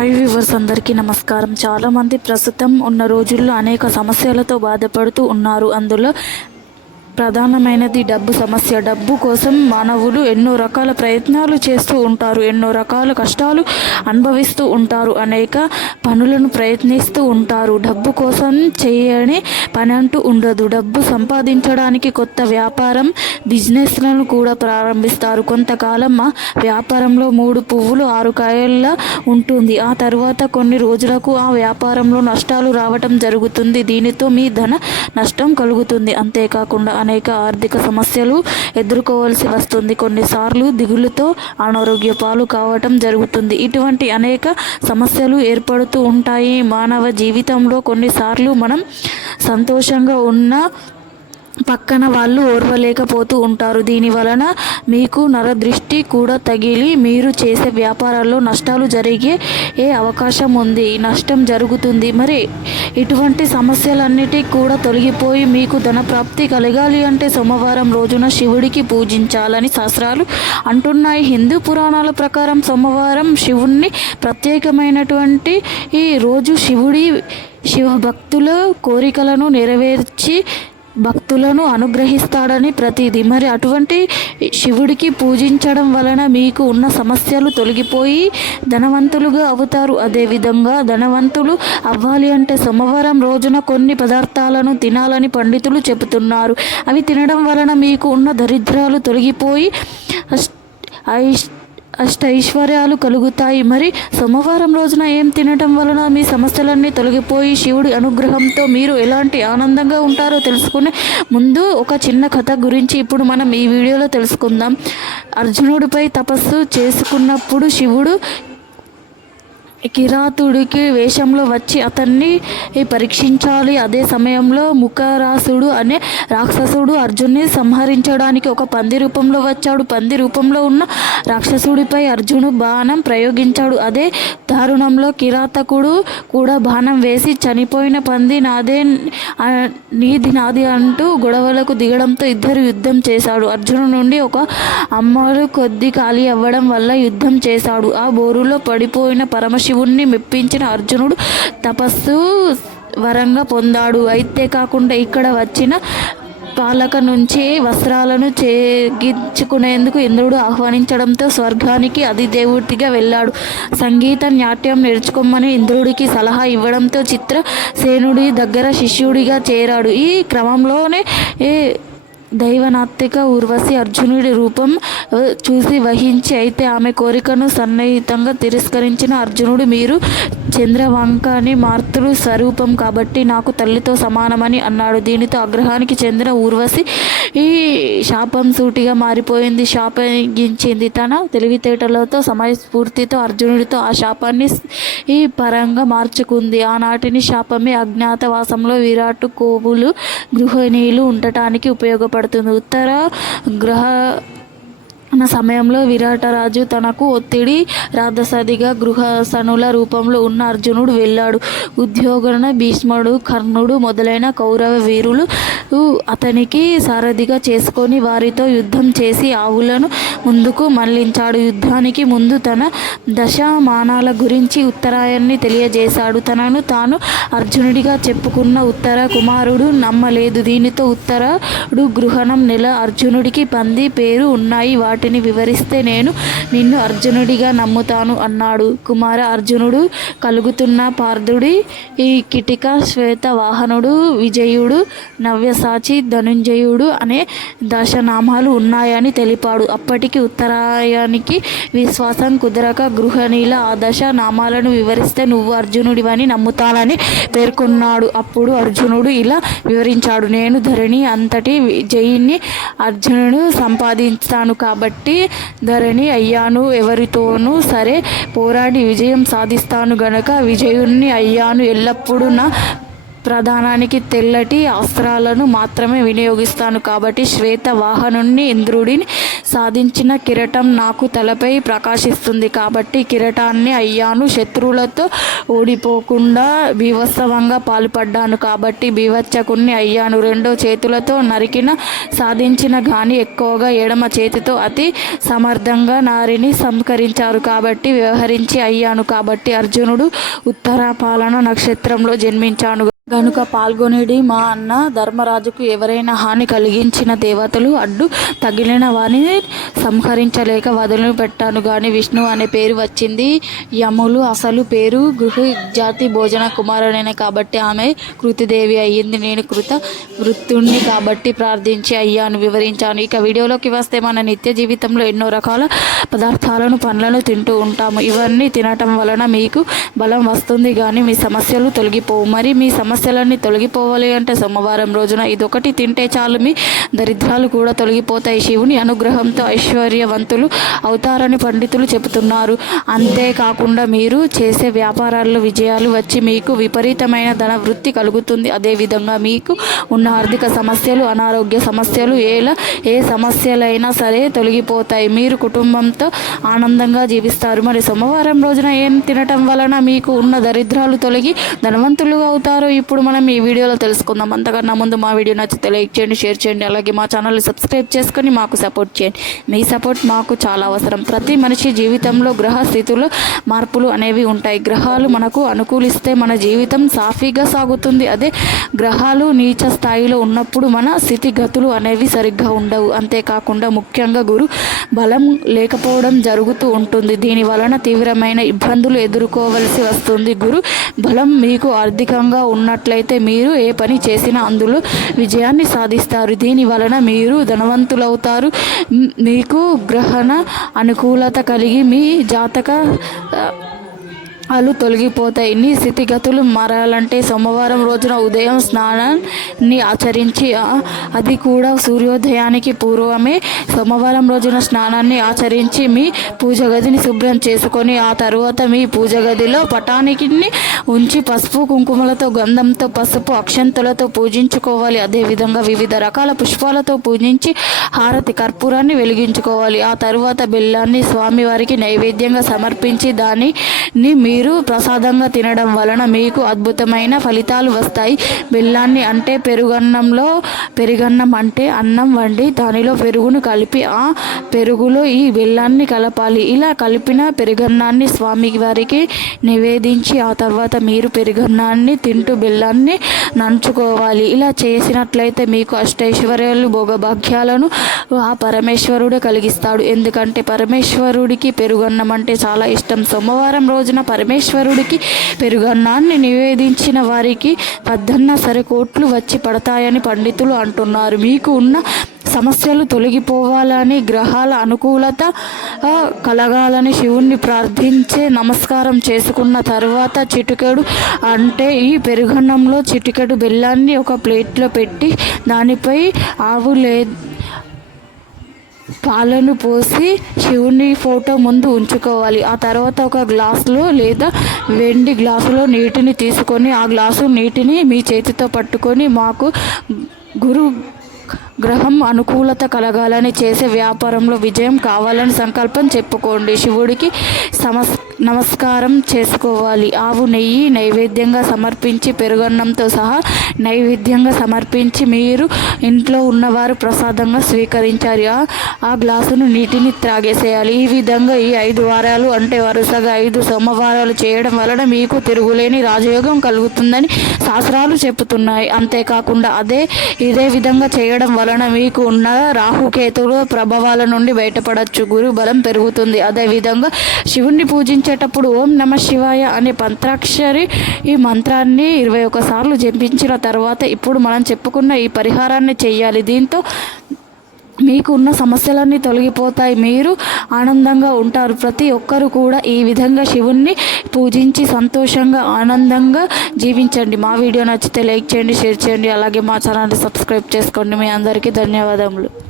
Hi viewers అందరికీ నమస్కారం. చాలామంది ప్రస్తుతం ఉన్న రోజుల్లో అనేక సమస్యలతో బాధపడుతూ ఉన్నారు. అందులో ప్రధానమైనది డబ్బు సమస్య. డబ్బు కోసం మానవులు ఎన్నో రకాల ప్రయత్నాలు చేస్తూ ఉంటారు ఎన్నో రకాల కష్టాలు అనుభవిస్తూ ఉంటారు అనేక పనులను ప్రయత్నిస్తూ ఉంటారు. డబ్బు కోసం చేయని పని అంటూ ఉండదు. డబ్బు సంపాదించడానికి కొత్త వ్యాపారం బిజినెస్లను కూడా ప్రారంభిస్తారు. కొంతకాలం ఆ వ్యాపారంలో మూడు పువ్వులు ఆరు కాయల్లా ఉంటుంది. ఆ తర్వాత కొన్ని రోజులకు ఆ వ్యాపారంలో నష్టాలు రావటం జరుగుతుంది. దీనితో మీ ధన నష్టం కలుగుతుంది. అంతేకాకుండా అనేక ఆర్థిక సమస్యలు ఎదుర్కోవాల్సి వస్తుంది. కొన్నిసార్లు దిగులుతో అనారోగ్య పాలు కావటం జరుగుతుంది. ఇటువంటి అనేక సమస్యలు ఏర్పడుతూ ఉంటాయి మానవ జీవితంలో. కొన్నిసార్లు మనం సంతోషంగా ఉన్న పక్కన వాళ్ళు ఓర్వలేకపోతూ ఉంటారు. దీని వలన మీకు నరదృష్టి కూడా తగిలి మీరు చేసే వ్యాపారాల్లో నష్టాలు జరిగే ఏ అవకాశం ఉంది? నష్టం జరుగుతుంది. మరి ఇటువంటి సమస్యలన్నిటి కూడా తొలగిపోయి మీకు ధనప్రాప్తి కలగాలి అంటే సోమవారం రోజున శివుడికి పూజించాలని శాస్త్రాలు అంటున్నాయి. హిందూ పురాణాల ప్రకారం సోమవారం శివుణ్ణి ప్రత్యేకమైనటువంటి ఈ రోజు శివుడి శివ భక్తుల కోరికలను నెరవేర్చి భక్తులను అనుగ్రహిస్తాడని ప్రతిది. మరి అటువంటి శివుడికి పూజించడం వలన మీకు ఉన్న సమస్యలు తొలగిపోయి ధనవంతులుగా అవుతారు. అదేవిధంగా ధనవంతులు అవ్వాలి అంటే సోమవారం రోజున కొన్ని పదార్థాలను తినాలని పండితులు చెబుతున్నారు. అవి తినడం వలన మీకు ఉన్న దరిద్రాలు తొలగిపోయి ఐష్ అష్ట ఐశ్వర్యాలు కలుగుతాయి. మరి సోమవారం రోజున ఏం తినటం వలన మీ సమస్యలన్నీ తొలగిపోయి శివుడి అనుగ్రహంతో మీరు ఎలాంటి ఆనందంగా ఉంటారో తెలుసుకునే ముందు ఒక చిన్న కథ గురించి ఇప్పుడు మనం ఈ వీడియోలో తెలుసుకుందాం. అర్జునుడిపై తపస్సు చేసుకున్నప్పుడు శివుడు కిరాతుడికి వేషంలో వచ్చి అతన్ని పరీక్షించాలి. అదే సమయంలో ముఖరాసుడు అనే రాక్షసుడు అర్జున్ని సంహరించడానికి ఒక పంది రూపంలో వచ్చాడు. పంది రూపంలో ఉన్న రాక్షసుడిపై అర్జును బాణం ప్రయోగించాడు. అదే దారుణంలో కిరాతకుడు కూడా బాణం వేసి చనిపోయిన పంది నాదే నీది నాది అంటూ గొడవలకు దిగడంతో ఇద్దరు యుద్ధం చేశాడు. అర్జును నుండి ఒక అమ్మడు కొద్ది ఖాళీ అవ్వడం వల్ల యుద్ధం చేశాడు. ఆ బోరులో పడిపోయిన శివుణ్ణి మెప్పించిన అర్జునుడు తపస్సు వరంగా పొందాడు. అయితే కాకుండా ఇక్కడ వచ్చిన పాలక నుంచి వస్త్రాలను చేగించుకునేందుకు ఇంద్రుడు ఆహ్వానించడంతో స్వర్గానికి అధిదేవుడిగా వెళ్ళాడు. సంగీత నాట్యం నేర్చుకోమని ఇంద్రుడికి సలహా ఇవ్వడంతో చిత్ర సేనుడి దగ్గర శిష్యుడిగా చేరాడు. ఈ క్రమంలోనే ఏ దైవనాత్తిక ఊర్వశి అర్జునుడి రూపం చూసి వహించి అయితే ఆమె కోరికను సన్నిహితంగా తిరస్కరించిన అర్జునుడు మీరు చంద్రవంకని మార్తృ స్వరూపం కాబట్టి నాకు తల్లితో సమానమని అన్నాడు. దీనితో ఆగ్రహానికి చెందిన ఊర్వశి ఈ శాపం సూటిగా మారిపోయింది. శాపగించింది. తన తెలివితేటలతో సమయస్ఫూర్తితో అర్జునుడితో ఆ శాపాన్ని ఈ పరంగా మార్చుకుంది. ఆనాటిని శాపమే అజ్ఞాతవాసంలో విరాట్ కోవులు గృహిణీలు ఉండటానికి ఉపయోగపడుతుంది. ఉత్తర గ్రహ ఉన్న సమయంలో విరాటరాజు తనకు ఒత్తిడి రాధసదిగా గృహసనుల రూపంలో ఉన్న అర్జునుడు వెళ్ళాడు. ఉద్యోగన భీష్ముడు కర్ణుడు మొదలైన కౌరవ వీరులు అతనికి సారథిగా చేసుకొని వారితో యుద్ధం చేసి ఆవులను ముందుకు మళ్ళించాడు. యుద్ధానికి ముందు తన దశమానాల గురించి ఉత్తరాయాన్ని తెలియజేశాడు. తనను తాను అర్జునుడిగా చెప్పుకున్న ఉత్తర కుమారుడు నమ్మలేదు. దీనితో ఉత్తరుడు గృహణం నెల అర్జునుడికి పంది పేరు ఉన్నాయి. వాటి వాటిని వివరిస్తే నేను నిన్ను అర్జునుడిగా నమ్ముతాను అన్నాడు. కుమార అర్జునుడు కలుగుతున్న పార్థుడి ఈ కిటిక శ్వేత వాహనుడు విజయుడు నవ్యసాచి ధనుంజయుడు అనే దశనామాలు ఉన్నాయని తెలిపాడు. అప్పటికి ఉత్తరాయానికి విశ్వాసం కుదరక గృహిణీల ఆ దశ నామాలను వివరిస్తే నువ్వు అర్జునుడివని నమ్ముతానని పేర్కొన్నాడు. అప్పుడు అర్జునుడు ఇలా వివరించాడు. నేను ధరణి అంతటి జయిని అర్జునుడు సంపాదించాను కాబట్టి ధరణి అయ్యాను ఎవరితోనూ సరే పోరాడి విజయం సాధిస్తాను గనక విజయుణ్ణి అయ్యాను ఎల్లప్పుడూ నా ప్రధానానికి తెల్లటి అస్త్రాలను మాత్రమే వినియోగిస్తాను కాబట్టి శ్వేత వాహనుణ్ణి ఇంద్రుడిని సాధించిన కిరటం నాకు తలపై ప్రకాశిస్తుంది కాబట్టి కిరటాన్ని అయ్యాను. శత్రువులతో ఓడిపోకుండా బీభత్సవంగా పాల్పడ్డాను కాబట్టి బీభత్సకుణ్ణి అయ్యాను. రెండో చేతులతో నరికిన సాధించిన గాని ఎక్కువగా ఎడమ చేతితో అతి సమర్థంగా నారిని సంస్కరించారు కాబట్టి వ్యవహరించి అయ్యాను కాబట్టి అర్జునుడు ఉత్తరాపాలన నక్షత్రంలో జన్మించాను. గనుక పాల్గొనిడి మా అన్న ధర్మరాజుకు ఎవరైనా హాని కలిగించిన దేవతలు అడ్డు తగిలిన వారిని సంహరించలేక వదిలిపెట్టాను కానీ విష్ణు అనే పేరు వచ్చింది. యములు అసలు పేరు గృహ జాతి భోజన కుమారుడైన కాబట్టి ఆమె కృతిదేవి అయ్యింది. నేను కృత వృత్తుణ్ణి కాబట్టి ప్రార్థించి అయ్యాను వివరించాను. ఇక వీడియోలోకి వస్తే మన నిత్య జీవితంలో ఎన్నో రకాల పదార్థాలను పండ్లను తింటూ ఉంటాము. ఇవన్నీ తినటం వలన మీకు బలం వస్తుంది కానీ మీ సమస్యలు తొలగిపోవు. మరి మీ సమస్య సమస్యలన్నీ తొలగిపోవాలి అంటే సోమవారం రోజున ఇదొకటి తింటే చాలు మీ దరిద్రాలు కూడా తొలగిపోతాయి శివుని అనుగ్రహంతో ఐశ్వర్యవంతులు అవుతారని పండితులు చెబుతున్నారు. అంతేకాకుండా మీరు చేసే వ్యాపారాల్లో విజయాలు వచ్చి మీకు విపరీతమైన ధన వృత్తి కలుగుతుంది అదేవిధంగా మీకు ఉన్న ఆర్థిక సమస్యలు అనారోగ్య సమస్యలు ఎలా ఏ సమస్యలైనా సరే తొలగిపోతాయి. మీరు కుటుంబంతో ఆనందంగా జీవిస్తారు. మరి సోమవారం రోజున ఏం తినటం వలన మీకు ఉన్న దరిద్రాలు తొలగి ధనవంతులు అవుతారో ఇప్పుడు మనం ఈ వీడియోలో తెలుసుకుందాం. అంతకన్నా ముందు మా వీడియో నచ్చితే లైక్ చేయండి షేర్ చేయండి అలాగే మా ఛానల్ని సబ్స్క్రైబ్ చేసుకొని మాకు సపోర్ట్ చేయండి. మీ సపోర్ట్ మాకు చాలా అవసరం. ప్రతి మనిషి జీవితంలో గ్రహ స్థితులు మార్పులు అనేవి ఉంటాయి. గ్రహాలు మనకు అనుకూలిస్తే మన జీవితం సాఫీగా సాగుతుంది. అదే గ్రహాలు నీచ స్థాయిలో ఉన్నప్పుడు మన స్థితిగతులు అనేవి సరిగ్గా ఉండవు. అంతేకాకుండా ముఖ్యంగా గురు బలం లేకపోవడం జరుగుతూ ఉంటుంది. దీని వలన తీవ్రమైన ఇబ్బందులు ఎదుర్కోవలసి వస్తుంది. గురు బలం మీకు ఆర్థికంగా చేసినట్లయితే మీరు ఏ పని చేసినా అందులో విజయాన్ని సాధిస్తారు. దీని వలన మీరు ధనవంతులవుతారు. మీకు గ్రహణ అనుకూలత కలిగి మీ జాతక అలు తొలగిపోతాయి. నీ స్థితిగతులు మారాలంటే సోమవారం రోజున ఉదయం స్నానం ని ఆచరించి అది కూడా సూర్యోదయానికి పూర్వమే సోమవారం రోజున స్నానాన్ని ఆచరించి మీ పూజ గదిని శుభ్రం చేసుకొని ఆ తరువాత మీ పూజ గదిలో పటానికి ఉంచి పసుపు కుంకుమలతో గంధంతో పసుపు అక్షంతలతో పూజించుకోవాలి. అదేవిధంగా వివిధ రకాల పుష్పాలతో పూజించి హారతి కర్పూరాన్ని వెలిగించుకోవాలి. ఆ తరువాత బెల్లాన్ని స్వామివారికి నైవేద్యంగా సమర్పించి దానిని మీరు ప్రసాదంగా తినడం వలన మీకు అద్భుతమైన ఫలితాలు వస్తాయి. బెల్లాన్ని అంటే పెరుగన్నంలో పెరుగన్నం అంటే అన్నం వండి దానిలో పెరుగును కలిపి ఆ పెరుగులో ఈ బెల్లాన్ని కలపాలి. ఇలా కలిపిన పెరుగన్నాన్ని స్వామి వారికి నివేదించి ఆ తర్వాత మీరు పెరుగన్నాన్ని తింటూ బెల్లాన్ని నంచుకోవాలి. ఇలా చేసినట్లయితే మీకు అష్టైశ్వర్యాలు భోగభాగ్యాలను ఆ పరమేశ్వరుడే కలిగిస్తాడు. ఎందుకంటే పరమేశ్వరుడికి పెరుగన్నం అంటే చాలా ఇష్టం. సోమవారం రోజున పరమేశ్వరుడికి పెరుగన్నాన్ని నివేదించిన వారికి పద్దన్న సరే కోట్లు వచ్చి పడతాయని పండితులు అంటున్నారు. మీకు ఉన్న సమస్యలు తొలగిపోవాలని గ్రహాల అనుకూలత కలగాలని శివుణ్ణి ప్రార్థించే నమస్కారం చేసుకున్న తర్వాత చిటికెడు అంటే ఈ పెరుగన్నంలో చిటికెడు బెల్లాన్ని ఒక ప్లేట్లో పెట్టి దానిపై ఆవు లేదు పాలను పోసి శివుని ఫోటో ముందు ఉంచుకోవాలి. ఆ తర్వాత ఒక గ్లాసులో లేదా వెండి గ్లాసులో నీటిని తీసుకొని ఆ గ్లాసు నీటిని మీ చేతితో పట్టుకొని మాకు గురు గ్రహం అనుకూలత కలగాలని చేసే వ్యాపారంలో విజయం కావాలని సంకల్పం చెప్పుకోండి. శివుడికి సమస్ నమస్కారం చేసుకోవాలి. ఆవు నెయ్యి నైవేద్యంగా సమర్పించి పెరుగన్నంతో సహా నైవేద్యంగా సమర్పించి మీరు ఇంట్లో ఉన్నవారు ప్రసాదంగా స్వీకరించాలి. ఆ- ఆ గ్లాసును నీటిని త్రాగేసేయాలి. ఈ విధంగా ఈ ఐదు వారాలు అంటే వరుసగా ఐదు సోమవారాలు చేయడం వలన మీకు తిరుగులేని రాజయోగం కలుగుతుందని శాస్త్రాలు చెబుతున్నాయి. అంతేకాకుండా అదే ఇదే విధంగా చేయడం వలన మీకు ఉన్న రాహుకేతువుల ప్రభావాల నుండి బయటపడవచ్చు గురు బలం పెరుగుతుంది. అదేవిధంగా శివుణ్ణి పూజించేటప్పుడు ఓం నమ శివాయ అనే పంత్రాక్షరి ఈ మంత్రాన్ని ఇరవై సార్లు జపించిన తర్వాత ఇప్పుడు మనం చెప్పుకున్న ఈ పరిహారాన్ని చేయాలి. దీంతో మీకు ఉన్న సమస్యలన్నీ తొలగిపోతాయి. మీరు ఆనందంగా ఉంటారు. ప్రతి ఒక్కరు కూడా ఈ విధంగా శివుణ్ణి పూజించి సంతోషంగా ఆనందంగా జీవించండి. మా వీడియో నచ్చితే లైక్ చేయండి షేర్ చేయండి. అలాగే మా ఛానల్ని సబ్స్క్రైబ్ చేసుకోండి. మీ అందరికీ ధన్యవాదములు.